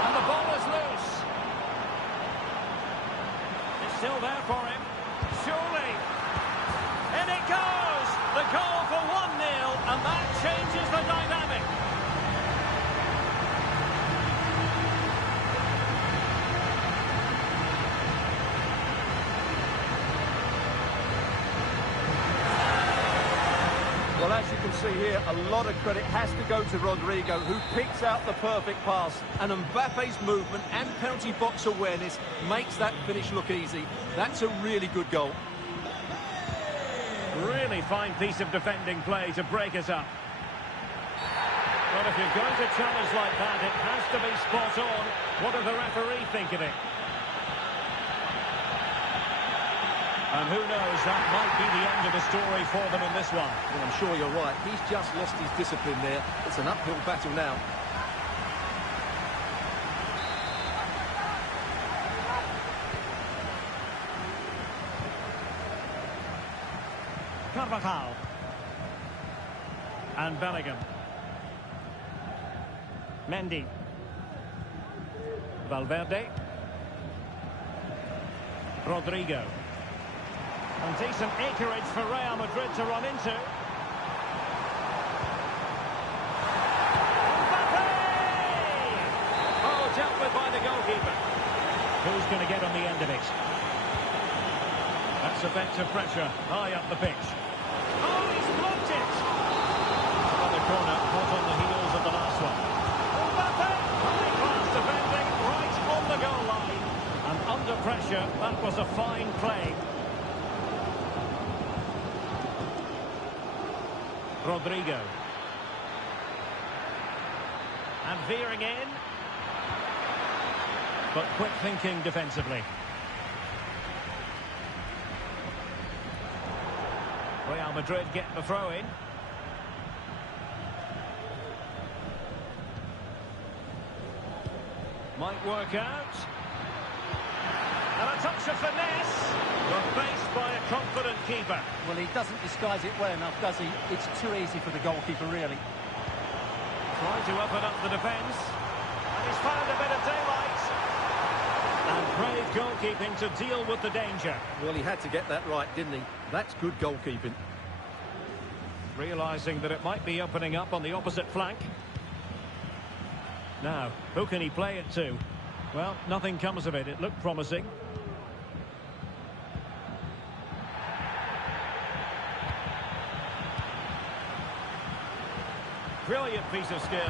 And the ball is loose. It's still there for him. Surely. In it goes. The goal for 1-0, and that changes the dynamic. Well, as you can see here, a lot of credit has to go to Rodrigo, who picks out the perfect pass. And Mbappe's movement and penalty box awareness makes that finish look easy. That's a really good goal. Really fine piece of defending play to break us up. Well, if you're going to challenge like that, it has to be spot on. What does the referee think of it? And who knows, that might be the end of the story for them in this one. Well, I'm sure you're right. He's just lost his discipline there. It's an uphill battle now. Carvajal. And Bellingham. Mendy. Valverde. Rodrigo. And decent acreage for Real Madrid to run into. Mbappe! Oh, dealt with by the goalkeeper. Who's going to get on the end of it? That's effective pressure high up the pitch. Oh, he's blocked it! Another corner, hot on the heels of the last one. Mbappe! High-class defending right on the goal line. And under pressure, that was a fine play. Rodrigo. And veering in. But quick thinking defensively. Real Madrid get the throw in. Might work out. And a touch of finesse. Replaced by a confident keeper. Well, he doesn't disguise it well enough, does he? It's too easy for the goalkeeper, really. Trying to open up the defence. And he's found a bit of daylight. And brave goalkeeping to deal with the danger. Well, he had to get that right, didn't he? That's good goalkeeping. Realising that it might be opening up on the opposite flank. Now, who can he play it to? Well, nothing comes of it. It looked promising. Brilliant piece of skill.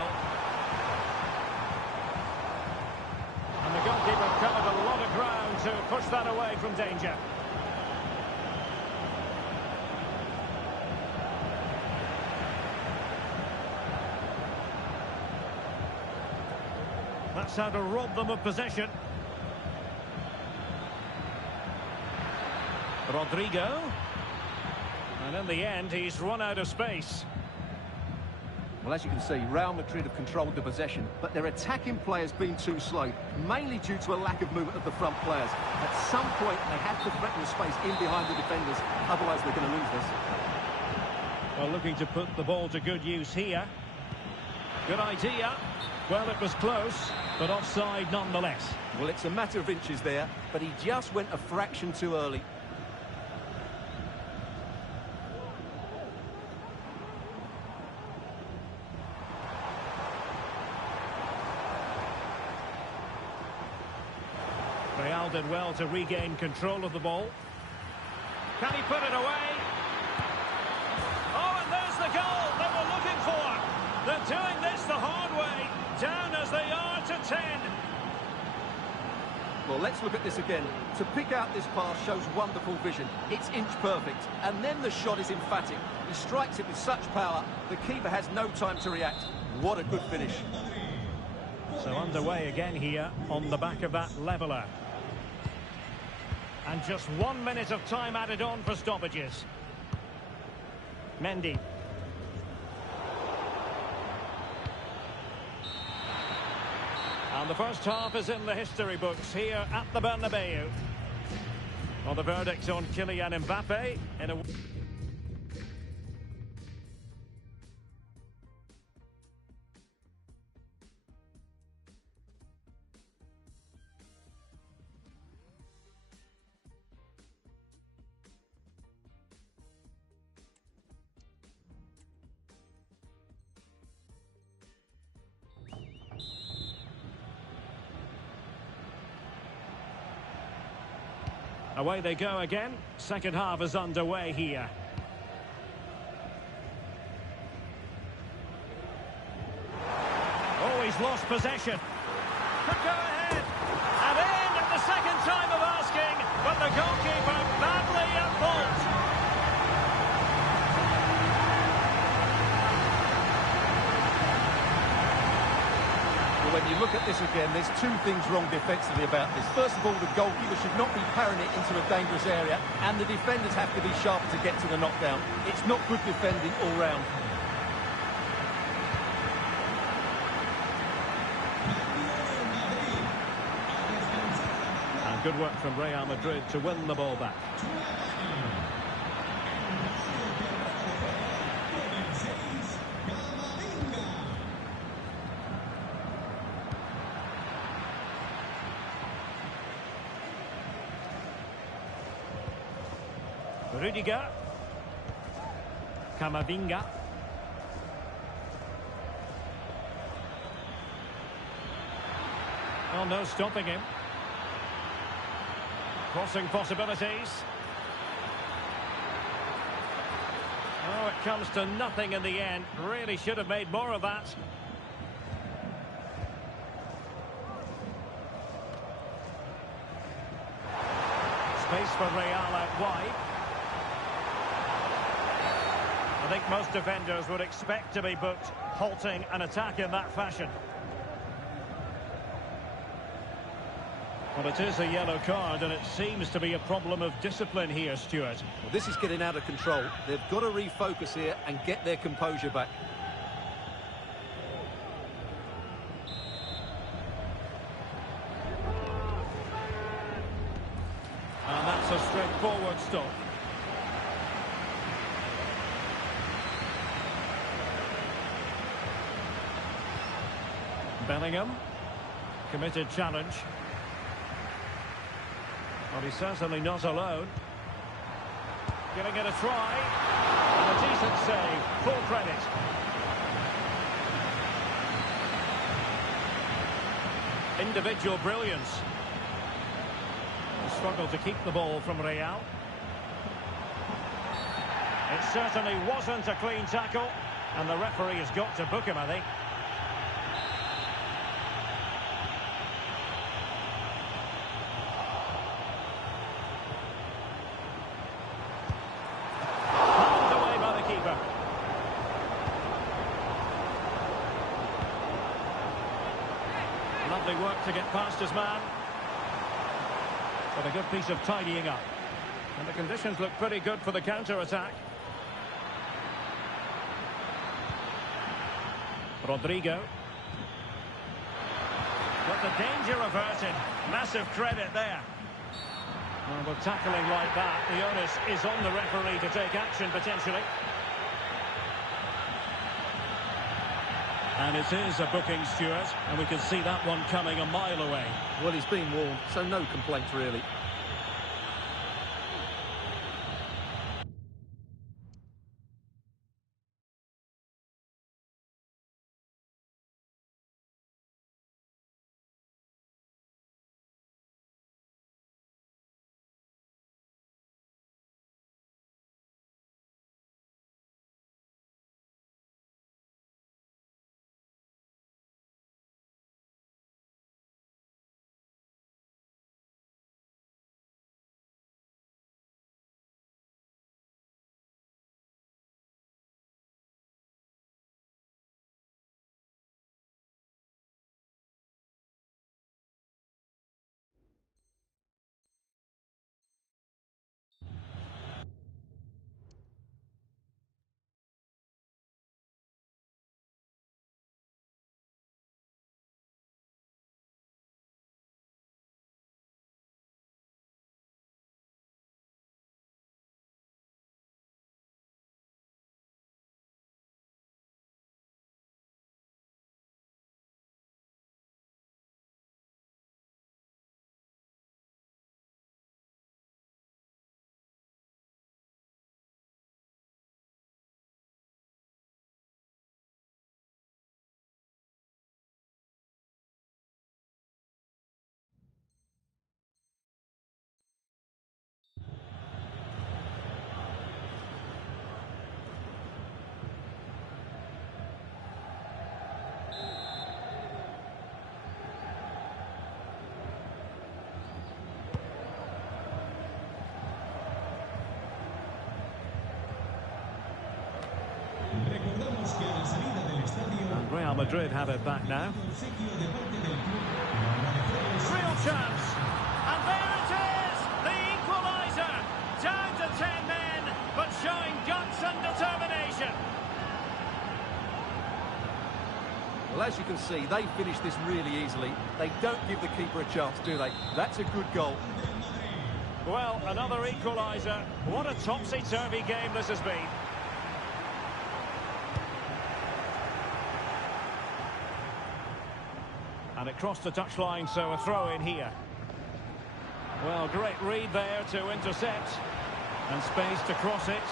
And the goalkeeper covered a lot of ground to push that away from danger. That's how to rob them of possession. Rodrigo. And in the end, he's run out of space. Well, as you can see, Real Madrid have controlled the possession, but their attacking players been too slow, mainly due to a lack of movement of the front players. At some point, they have to threaten the space in behind the defenders, otherwise they're going to lose this. Well, looking to put the ball to good use here. Good idea. Well, it was close, but offside nonetheless. Well, it's a matter of inches there, but he just went a fraction too early. Real did well to regain control of the ball. Can he put it away? Oh, and there's the goal they were looking for. They're doing this the hard way, down as they are to 10. Well, let's look at this again. To pick out this pass shows wonderful vision. It's inch perfect, and then the shot is emphatic. He strikes it with such power, the keeper has no time to react. What a good finish. So underway again here on the back of that leveller. And just 1 minute of time added on for stoppages. Mendy. And the first half is in the history books here at the Bernabeu. Well, the verdict on Kylian Mbappe in a... Away they go again. Second half is underway here. Oh, he's lost possession. Could go ahead. And in at the second time of asking, but the goalkeeper badly at fault. When you look at this again, there's two things wrong defensively about this. First of all, the goalkeeper should not be parrying it into a dangerous area, and the defenders have to be sharper to get to the knockdown. It's not good defending all round. And good work from Real Madrid to win the ball back. Rudiger. Camavinga. Oh, no stopping him. Crossing possibilities. Oh, it comes to nothing in the end. Really should have made more of that. Space for Real out wide. I think most defenders would expect to be booked, halting an attack in that fashion. Well, it is a yellow card, and it seems to be a problem of discipline here, Stuart. Well, this is getting out of control. They've got to refocus here and get their composure back. And that's a straightforward stop. Bellingham, committed challenge. Well, he's certainly not alone. Giving it a try. And a decent save. Full credit. Individual brilliance. Struggled to keep the ball from Real. It certainly wasn't a clean tackle. And the referee has got to book him, I think. Lovely work to get past his man. But a good piece of tidying up. And the conditions look pretty good for the counter-attack. Rodrigo. But the danger averted. Massive credit there. Well, with tackling like that, the onus is on the referee to take action potentially. And it is a booking, Stuart, and we can see that one coming a mile away. Well, he's been warned, so no complaints really. que a la salida del estadio... And Real Madrid have it back now. Obsequio de parte del club. La hora de juego. Real chance. And there it is! The equaliser! Down to 10 men, but showing guts and determination. Well, as you can see, they finish this really easily. They don't give the keeper a chance, do they? That's a good goal. Well, another equaliser. What a topsy-turvy game this has been. And it crossed the touchline, so a throw in here. Well, great read there to intercept. And space to cross it.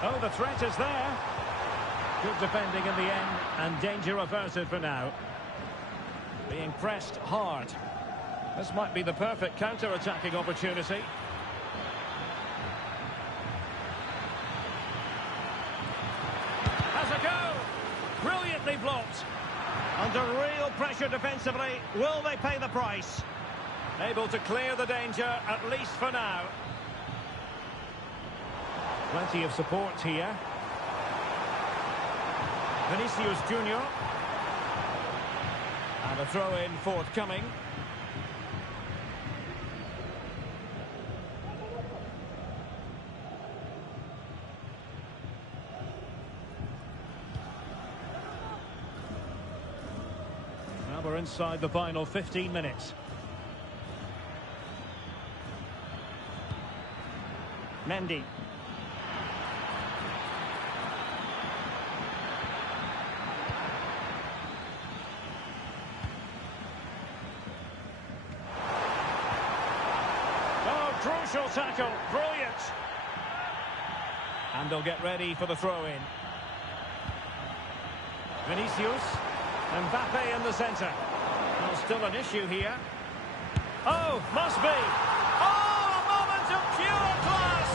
Oh, the threat is there. Good defending in the end, and danger averted for now. Being pressed hard. This might be the perfect counter-attacking opportunity. Has a go! Brilliantly blocked. Under real pressure defensively. Will they pay the price? Able to clear the danger, at least for now. Plenty of support here. Vinicius Junior. And a throw-in forthcoming. Now we're inside the final 15 minutes. Mendy. Crucial tackle, brilliant. And they'll get ready for the throw-in. Vinicius, Mbappe in the centre. Well, still an issue here. Oh, must be. Oh, a moment of pure class.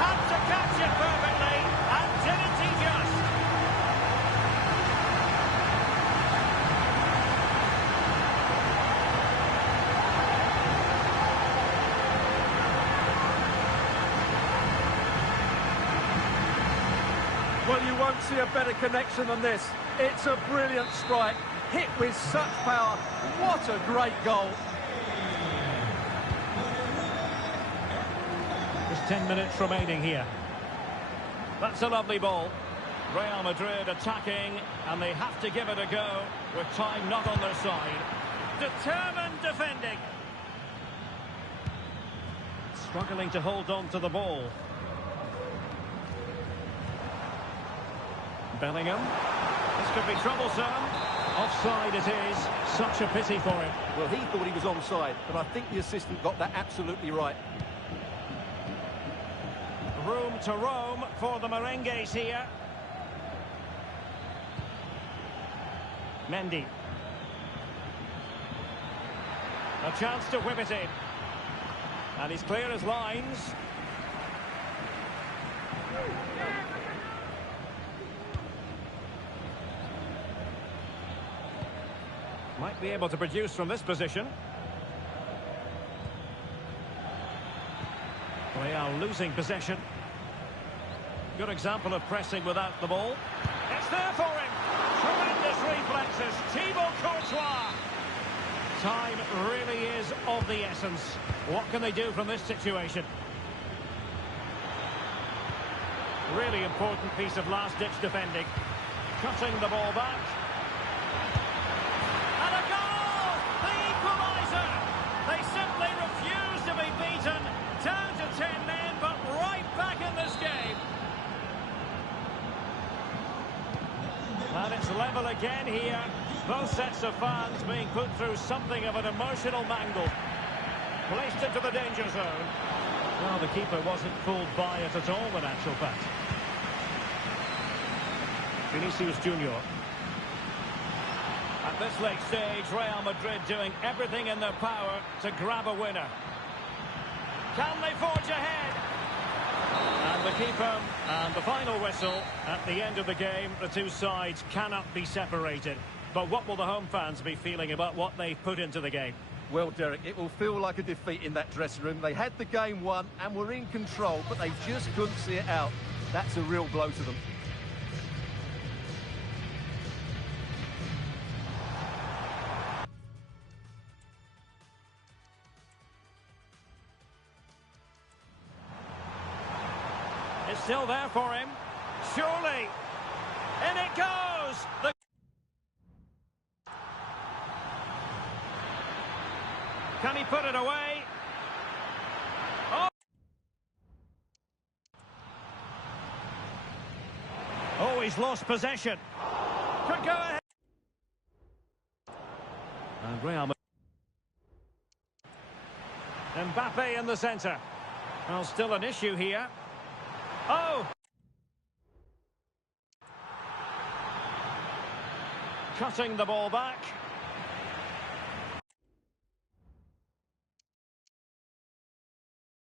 Had to catch it perfectly, and didn't he just? Well, you won't see a better connection than this. It's a brilliant strike, hit with such power. What a great goal. There's 10 minutes remaining here. That's a lovely ball. Real Madrid attacking, and they have to give it a go with time not on their side. Determined defending. Struggling to hold on to the ball. Bellingham. This could be troublesome. Offside it is. Such a pity for him. Well, he thought he was onside, but I think the assistant got that absolutely right. Room to roam for the Merengues here. Mendy. A chance to whip it in. And he's clear as lines. Might be able to produce from this position. They are losing possession. Good example of pressing without the ball. It's there for him. Tremendous reflexes. Thibaut Courtois. Time really is of the essence. What can they do from this situation? Really important piece of last-ditch defending. Cutting the ball back. And a goal! The equaliser! They simply refuse to be beaten. Down to 10 men, but right back in this game. And it's level again here. Both sets of fans being put through something of an emotional mangle. Placed into the danger zone. Well, the keeper wasn't fooled by it at all, in actual fact. Vinicius Junior. At this late stage, Real Madrid doing everything in their power to grab a winner. Can they forge ahead? And the keeper, and the final whistle. At the end of the game, the two sides cannot be separated. But what will the home fans be feeling about what they've put into the game? Well, Derek, it will feel like a defeat in that dressing room. They had the game won and were in control, but they just couldn't see it out. That's a real blow to them. It's still there for him. Surely. In it goes! Can he put it away? Oh! Oh, he's lost possession. Could go ahead. And Real Mbappe in the centre. Well, still an issue here. Oh! Cutting the ball back.